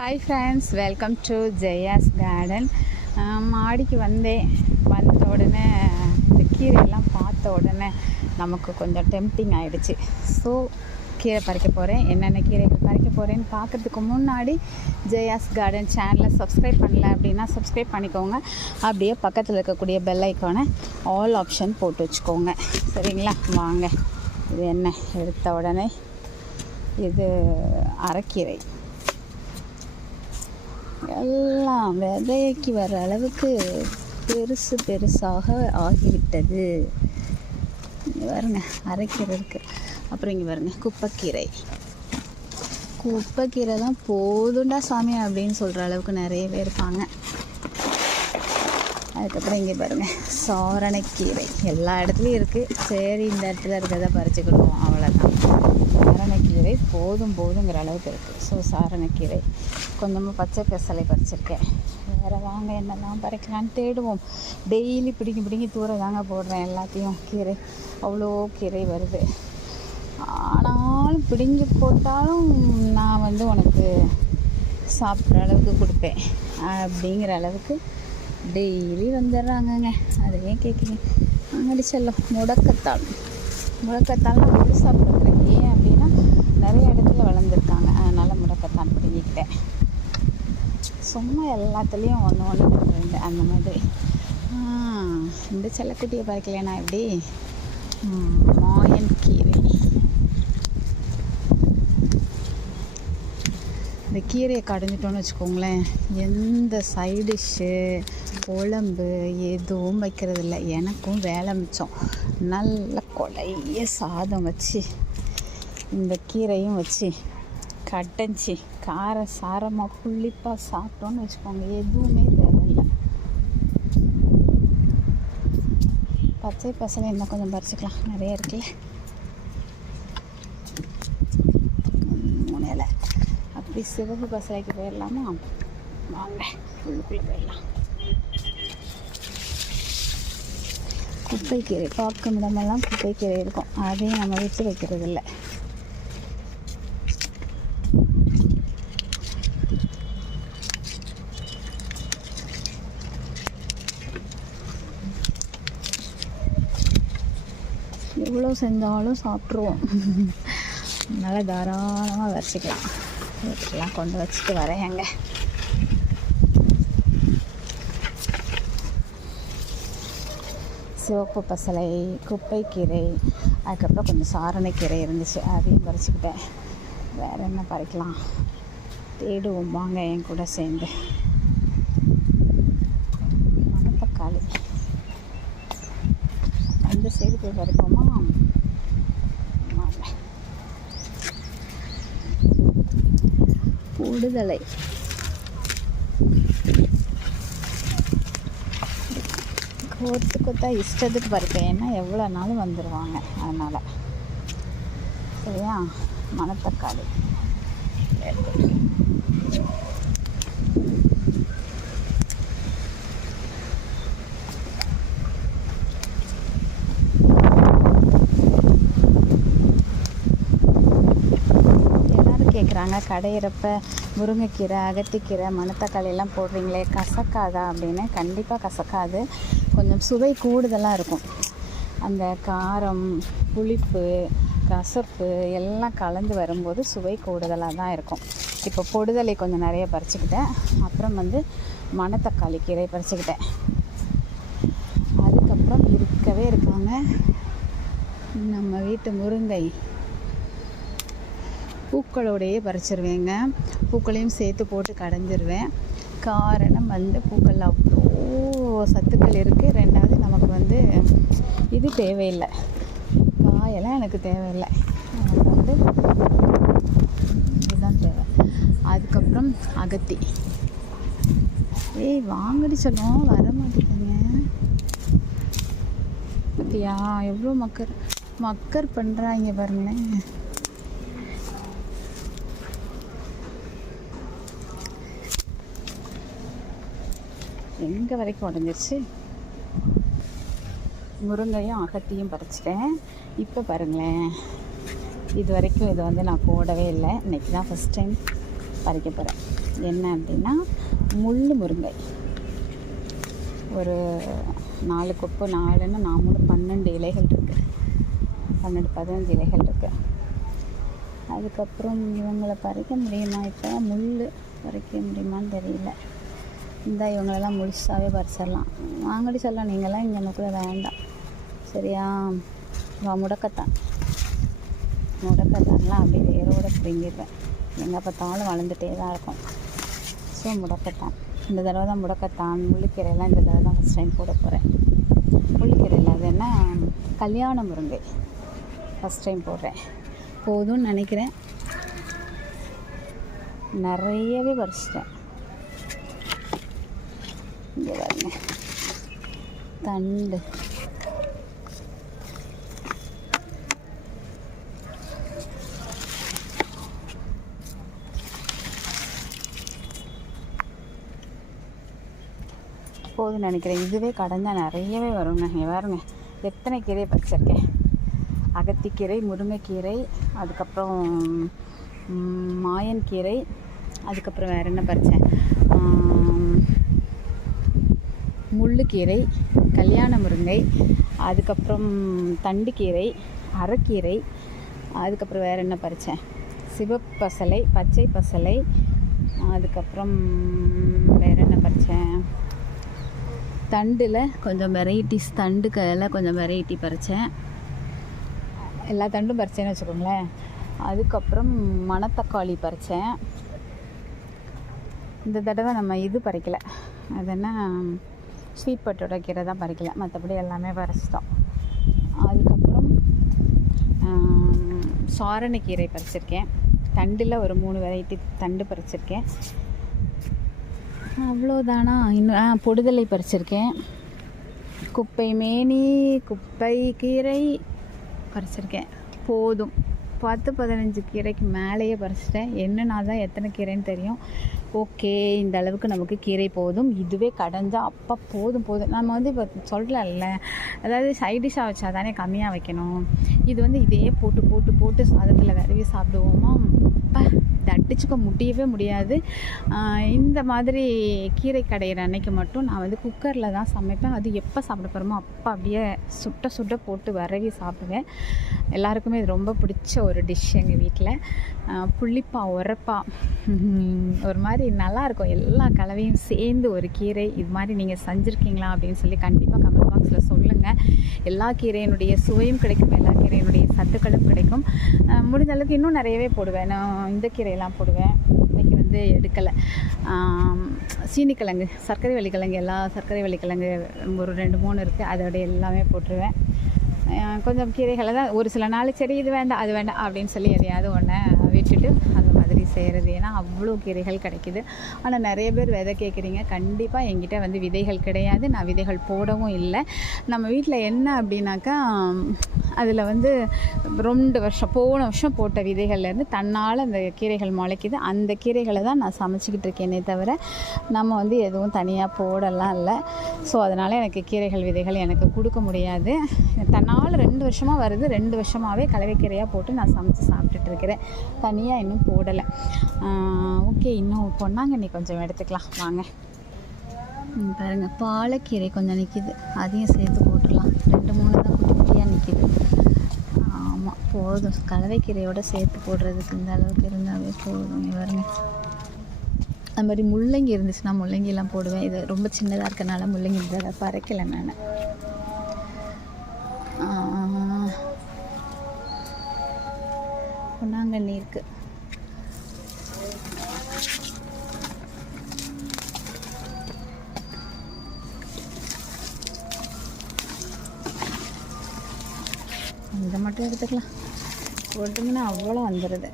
Hi friends, welcome to Jaya's garden. மாடிக்கு வந்த உடனே இந்த கீரையெல்லாம் பார்த்த உடனே நமக்கு கொஞ்சம் டெம்ப்டிங் ஆகிடுச்சு. ஸோ கீரை பறிக்க போகிறேன். என்னென்ன கீரைகள் பறிக்க போகிறேன்னு பார்க்குறதுக்கு முன்னாடி ஜெயாஸ் கார்டன் சேனலை சப்ஸ்கிரைப் பண்ணல அப்படின்னா சப்ஸ்கிரைப் பண்ணிக்கோங்க. அப்படியே பக்கத்தில் இருக்கக்கூடிய பெல் ஐக்கானை ஆல் ஆப்ஷன் போட்டு வச்சுக்கோங்க. சரிங்களா? வாங்க. இது என்ன எடுத்த உடனே இது அரைக்கீரை. எல்லாம் விதைக்கு வர அளவுக்கு பெருசாக ஆகிவிட்டது. இங்கே பாருங்க, அரைக்கீரை இருக்குது. அப்புறம் இங்கே பாருங்க, குப்பைக்கீரை தான் போதுண்டா சாமி அப்படின்னு சொல்கிற அளவுக்கு நிறைய பேர் இருப்பாங்க. அதுக்கப்புறம் இங்கே பாருங்கள், சாரணக்கீரை எல்லா இடத்துலையும் இருக்குது. சரி, இந்த இடத்துல இருக்கிறத பறிச்சுக்கிடுவோம், அவ்வளோதான். சாரணக்கீரை போதுங்கிற அளவுக்கு இருக்குது. ஸோ சாரணக்கீரை, கொஞ்சமாக பச்சை பெசலை பறிச்சிருக்கேன். வேறு வாங்க என்னெல்லாம் பறிக்கலான்னு தேடுவோம். டெய்லி பிடிங்கி தூர தாங்க போடுறேன் எல்லாத்தையும். கீரை அவ்வளோ கீரை வருது. ஆனாலும் பிடுங்கி போட்டாலும் நான் உனக்கு சாப்பிட்ற அளவுக்கு கொடுப்பேன் அப்படிங்கிற அளவுக்கு டெய்லி வந்துடுறாங்கங்க. அதையே கேட்குறீங்க. அங்கடி செல்லும் முடக்கத்தால் நான் முழுசாக கொடுக்குறேன். ஏன் அப்படின்னா நிறைய இடத்துல வளர்ந்துருக்காங்க, அதனால் முடக்கத்தான் பிடிங்கிக்கிட்டேன். சும்மா எல்லாத்துலேயும் ஒன்று ரெண்டு அந்த மாதிரி. இந்த செல்லக்குட்டியை பறிக்கலைன்னா எப்படி? மாயன் கீரை. இந்த கீரையை கடைஞ்சிட்டோன்னு வச்சுக்கோங்களேன், எந்த சைடிஷ்ஷு குழம்பு எதுவும் வைக்கிறது இல்லை. எனக்கும் வேலை மிச்சம். நல்ல கொலைய சாதம் வச்சு இந்த கீரையும் வச்சு கடைஞ்சி சாரமாக புளிப்பாக சாப்பிட்டோன்னு வச்சுக்கோங்க, எதுவுமே தேவையில்லை. பச்சை பசலை இன்னும் கொஞ்சம் பறிச்சுக்கலாம், நிறைய இருக்குல்ல. மூணு இலை. அப்படி சிவப்பு பசலைக்கு போயிடலாமா? வாங்க, உள்ளுக்குள்ளே போயிடலாம். குப்பைக்கீரை பார்க்கும் இடமெல்லாம் குப்பைக்கீரை இருக்கும். அதையும் நம்ம விட்டு வைக்கிறது இல்லை. எவ்வளோ செஞ்சாலும் சாப்பிட்ருவோம். நல்லா தாராளமாக வச்சுக்கலாம். வீட்டுக்கெல்லாம் கொண்டு வச்சுட்டு வரேங்க. சிவப்பு பசலை, குப்பைக்கீரை, அதுக்கப்புறம் கொஞ்சம் சாரணக்கீரை இருந்துச்சு, அதையும் பறிச்சுக்கிட்டேன். வேறு என்ன பறிக்கலாம் தேடுவோம் வாங்க என் கூட சேர்ந்து. மணத்தக்காளி அந்த சைடு போய் பறிப்போமா? பொடுதலை, கொத்தா இஷ்டத்துக்கு பறிப்பேன். ஏன்னா எவ்வளோ நாளும் வந்துடுவாங்க, அதனால். சரியா? மணத்தக்காளி, கேட்குறாங்க, கடையிறப்ப முருங்கைக்கீரை, அகத்திக்கீரை, மணத்தக்காளியெல்லாம் போடுறீங்களே கசக்காதா அப்படின்னு. கண்டிப்பாக கசக்காது. கொஞ்சம் சுவை கூடுதலாக இருக்கும். அந்த காரம், புளிப்பு, கசப்பு எல்லாம் கலந்து வரும்போது சுவை கூடுதலாக தான் இருக்கும். இப்போ பொடுதலை கொஞ்சம் நிறைய பறிச்சுக்கிட்டேன். அப்புறம் மணத்தக்காளி கீரை பறிச்சுக்கிட்டேன். அதுக்கப்புறம் இருக்கவே இருக்காங்க நம்ம வீட்டு முருங்கை. பூக்களோடையே பறிச்சிருவேங்க. பூக்களையும் சேர்த்து போட்டு கடைஞ்சிருவேன். காரணம் பூக்கள் அவ்வளோ சத்துக்கள் இருக்குது. ரெண்டாவது நமக்கு இது தேவையில்லை, காயெல்லாம் எனக்கு தேவையில்லை. எனக்கு இதுதான் தேவை. அதுக்கப்புறம் அகத்தி. வாங்கடி சொல்லுவோம், வர மாட்டேங்குங்க. பத்தியா எவ்வளோ மக்கர் பண்ணுறாங்க பாருங்களேன். எங்கே வரைக்கும் உடஞ்சிருச்சு. முருங்கையும் அகத்தியும் பறிச்சிட்டேன். இப்போ பாருங்களேன், இது வரைக்கும் இதை நான் போடவே இல்லை. இன்றைக்கி தான் ஃபஸ்ட் டைம் பறிக்க போகிறேன். என்ன அப்படின்னா முள் முருங்கை. ஒரு 4 கொப்பு, 4ன்னு 4 12 இலைகள் இருக்குது, 12-15 இலைகள் இருக்குது. அதுக்கப்புறம் இவங்களை பறிக்க முடியுமா? இப்போ முள் பறிக்க முடியுமான்னு தெரியல. இந்த இவங்களெல்லாம் முழுசாகவே பறிச்சிடலாம். வாங்கடி சொல்லலாம், நீங்களாம் இங்கே நமக்குள்ள வேண்டாம் சரியா? முடக்கத்தான்லாம் அப்படியே வேரோடு பிடிங்கிடுவேன். எங்கே பார்த்தாலும் வளர்ந்துட்டே தான் இருக்கும். ஸோ முடக்கத்தான் இந்த தடவை தான் முடக்கத்தான், முள்ளுக்கீரையெல்லாம் இந்த தடவை தான் ஃபஸ்ட் டைம் போட போகிறேன். முள்ளுக்கீரையில் அது என்ன கல்யாண முருங்கை ஃபஸ்ட் டைம் போடுறேன். போதும்னு நினைக்கிறேன். நிறையவே பறிச்சிட்டேன். இங்கே பாருங்க தண்டு. போதும்னு நினைக்கிறேன். இதுவே கடைஞ்சால் நிறையவே வருங்க. பாருங்க எத்தனை கீரை பறிச்சிருக்கேன். அகத்திக்கீரை, முருங்கைக்கீரை, அதுக்கப்புறம் மாயன்கீரை, அதுக்கப்புறம் வேறு என்ன பறித்தேன், முள்ளுக்கீரை, கல்யாண முருங்கை, அதுக்கப்புறம் தண்டுக்கீரை, அரைக்கீரை, அதுக்கப்புறம் வேறு என்ன பறித்தேன், சிவப்பு பசலை, பச்சை பசலை, அதுக்கப்புறம் வேறு என்ன பறித்தேன், தண்டில் கொஞ்சம் வெரைட்டிஸ், தண்டுக்கில் கொஞ்சம் வெரைட்டி பறித்தேன். எல்லா தண்டும் பறித்தேன்னு வச்சுக்கோங்களேன். அதுக்கப்புறம் மணத்தக்காளி பறித்தேன். இந்த தடவை நம்ம இது பறிக்கலை, அது என்ன ஸ்வீட் பொட்டேட்டோ கீரை தான் பறிக்கலை, மற்றபடி எல்லாமே பறிச்சிட்டோம். அதுக்கப்புறம் சாரணக்கீரை பறிச்சிருக்கேன். தண்டில் ஒரு 3 வெரைட்டி தண்டு பறிச்சிருக்கேன். அவ்வளோதானா? இன்னும் பொடுதலை பறிச்சிருக்கேன். குப்பை கீரை பறிச்சிருக்கேன். போதும் 10-15 கீரைக்கு மேலேயே பறிச்சிட்டேன். என்னன்னா தான் எத்தனை கீரைன்னு தெரியும். ஓகே, இந்த அளவுக்கு நமக்கு கீரை போதும். இதுவே கடைஞ்சால் அப்போ போதும். நம்ம வந்து இப்போ சொல்லல, அதாவது சைடிஷாக வச்சா தானே கம்மியாக வைக்கணும். இது வந்து இதே போட்டு சாதத்தில் விரவி சாப்பிடுவோமா, இதை அடிச்சுக்க முடியவே முடியாது. இந்த மாதிரி கீரை கடையிற அன்னைக்கு மட்டும் நான் வந்து குக்கரில் தான் சமைப்பேன். அது எப்போ சாப்பிட போகிறோமோ அப்போ அப்படியே சுட்ட போட்டு விரவி சாப்பிடுவேன். எல்லாருக்குமே இது ரொம்ப பிடிச்ச ஒரு டிஷ் எங்கள் வீட்டில். புளிப்பா உரப்பா ஒரு மாதிரி நல்லாயிருக்கும். எல்லா கலவையும் சேர்ந்து ஒரு கீரை. இது மாதிரி நீங்கள் செஞ்சுருக்கீங்களா அப்படின்னு சொல்லி கண்டிப்பாக கமெண்ட் பாக்ஸில் சொல்லுங்கள். எல்லா கீரையினுடைய சுவையும் கிடைக்கும், எல்லா கீரையினுடைய சத்துக்களும் கிடைக்கும். முடிஞ்ச அளவுக்கு இன்னும் நிறையவே போடுவேன். நான் இந்த கீரையெல்லாம் போடுவேன். இன்றைக்கி வந்து எடுக்கலை. சீனிக்கிழங்கு, சர்க்கரை வள்ளிக்கிழங்கு, எல்லா சர்க்கரை வள்ளிக்கிழங்கு ஒரு 2-3 இருக்குது, அதோட எல்லாமே போட்டுருவேன். கொஞ்சம் கீரைகளை தான் ஒரு சில நாள் சரி இது வேண்டாம் அது வேண்டாம் அப்படின்னு சொல்லி எதையாவது ஒன்று விட்டுட்டு அந்த மாதிரி செய்கிறது. ஏன்னா அவ்வளோ கீரைகள் கிடைக்கிது. ஆனால் நிறைய பேர் விதை கேட்குறீங்க. கண்டிப்பாக என்கிட்ட வந்து விதைகள் கிடையாது, நான் விதைகள் போடவும் இல்லை. நம்ம வீட்டில் என்ன அப்படின்னாக்கா, அதில் வந்து 2 வருஷம் போன வருஷம் போட்ட விதைகள்லேருந்து தன்னால் அந்த கீரைகள் முளைக்குது. அந்த கீரைகளை தான் நான் சமைச்சிக்கிட்டு இருக்கேனே தவிர நம்ம வந்து எதுவும் தனியாக போடலாம் இல்லை. ஸோ அதனால் எனக்கு கீரைகள் விதைகள் எனக்கு கொடுக்க முடியாது. தன்னால் 2 வருஷமாக வருது. 2 வருஷமாகவே கலவைக்கீரையாக போட்டு நான் சமைச்சு சாப்பிட்டுட்டு இருக்கிறேன். தனியாக இன்னும் போடலை. ஓகே, இன்னும் பொன்னாங்கண்ணி கொஞ்சம் எடுத்துக்கலாம் வாங்க. பாருங்கள், பாலக்கீரை கொஞ்சம் நிற்கிது, அதையும் சேர்த்து போட்டுடலாம். 2-3 தான் குட்டி குட்டியாக நிற்கிது. ஆமாம், போதும். கலவைக்கீரையோடு சேர்த்து போடுறதுக்கு இந்த அளவுக்கு இருந்தாவே போதும். பாருங்க, அது மாதிரி முள்ளங்கி இருந்துச்சுன்னா முள்ளங்கிலாம் போடுவேன். இது ரொம்ப சின்னதாக இருக்கனால முள்ளங்கி இந்த பறைக்கலை நான். பொன்னாங்கண்ணி இருக்குது. இதை மட்டும் எடுத்துக்கலாம். போட்டிங்கன்னா அவ்வளோ வந்துடுது,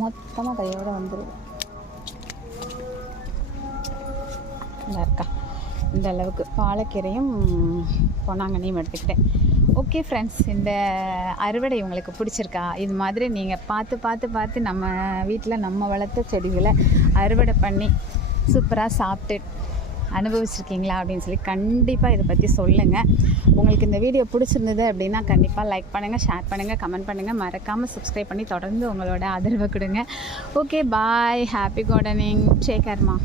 மொத்தமாக கையோடு வந்துடுது. நல்லா இருக்கா? இந்த அளவுக்கு பாலக்கீரையும் பொன்னாங்கண்ணியும் எடுத்துக்கிட்டேன். ஓகே ஃப்ரெண்ட்ஸ், இந்த அறுவடை உங்களுக்கு பிடிச்சிருக்கா? இது மாதிரி நீங்கள் பார்த்து நம்ம வீட்டில் நம்ம வளர்த்த செடிகளை அறுவடை பண்ணி சூப்பராக சாப்பிட்டு அனுபவிச்சிருக்கீங்களா அப்படின்னு சொல்லி கண்டிப்பாக இதை பற்றி சொல்லுங்கள். உங்களுக்கு இந்த வீடியோ பிடிச்சிருந்தது அப்படின்னா கண்டிப்பாக லைக் பண்ணுங்கள், ஷேர் பண்ணுங்கள், கமெண்ட் பண்ணுங்கள். மறக்காமல் சப்ஸ்கிரைப் பண்ணி தொடர்ந்து உங்களோட ஆதரவை கொடுங்க. Okay, bye. Happy gardening. Take கேர்மா.